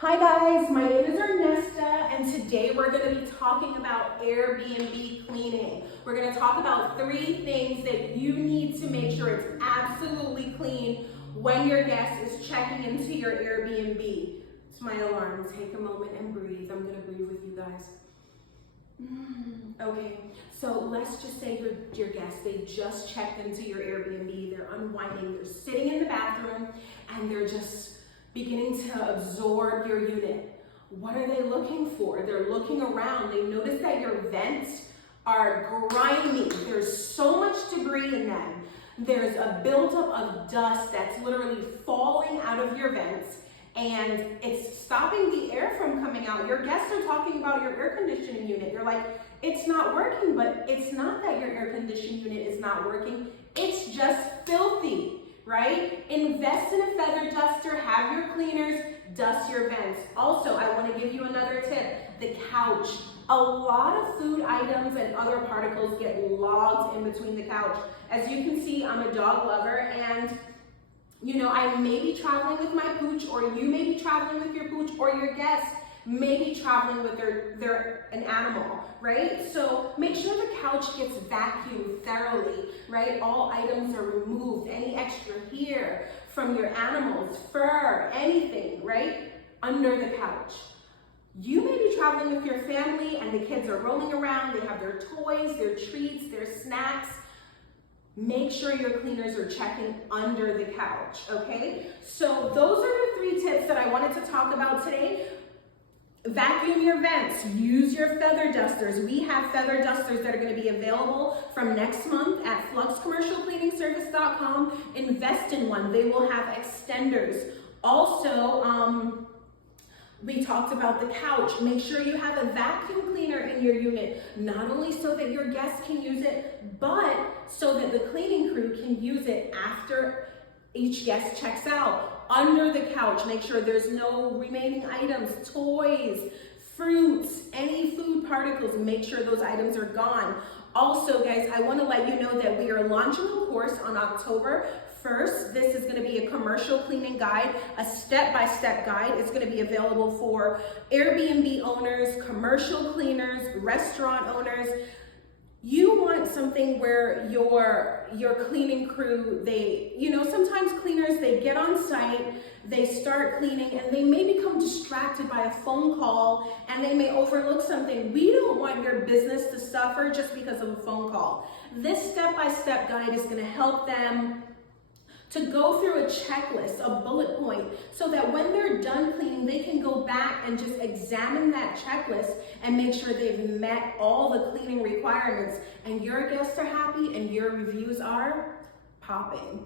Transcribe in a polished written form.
Hi guys, my name is Ernesta, and today we're going to be talking about Airbnb cleaning. We're going to talk about 3 things that you need to make sure it's absolutely clean when your guest is checking into your Airbnb. It's my alarm. Take a moment and breathe. I'm going to breathe with you guys. Okay, so let's just say your guests, they just checked into your Airbnb, they're unwinding, they're sitting in the bathroom, and they're just beginning to absorb your unit. What are they looking for? They're looking around. They notice that your vents are grimy. There's so much debris in them. There's a buildup of dust that's literally falling out of your vents, and it's stopping the air from coming out. Your guests are talking about your air conditioning unit. You're like, it's not working, but it's not that your air conditioning unit is not working. It's just filthy. Right? Invest in a feather duster, have your cleaners dust your vents. Also, I want to give you another tip, the couch. A lot of food items and other particles get logged in between the couch. As you can see, I'm a dog lover, and I may be traveling with my pooch, or you may be traveling with your pooch, or your guests may be traveling with an animal, right? So make sure the couch gets vacuumed thoroughly, right? All items are removed, any extra hair from your animals, fur, anything, right? Under the couch. You may be traveling with your family and the kids are rolling around, they have their toys, their treats, their snacks. Make sure your cleaners are checking under the couch, okay? So those are the 3 tips that I wanted to talk about today. Vacuum your vents, use your feather dusters. We have feather dusters that are going to be available from next month at fluxcommercialcleaningservice.com. Invest in one. They will have extenders. Also, we talked about the couch. Make sure you have a vacuum cleaner in your unit, not only so that your guests can use it, but so that the cleaning crew can use it after each guest checks out. Under the couch, make sure there's no remaining items, toys, fruits, any food particles, make sure those items are gone. Also, guys, I want to let you know that we are launching a course on October 1st. This is going to be a commercial cleaning guide, a step-by-step guide. It's going to be available for Airbnb owners, commercial cleaners, restaurant owners. You want something where your cleaning crew, sometimes cleaners, they get on site, they start cleaning, and they may become distracted by a phone call, and they may overlook something. We don't want your business to suffer just because of a phone call. This step-by-step guide is going to help them to go through a checklist, a bullet point, so that when they're done cleaning, they can go back and just examine that checklist and make sure they've met all the cleaning requirements, and your guests are happy and your reviews are popping.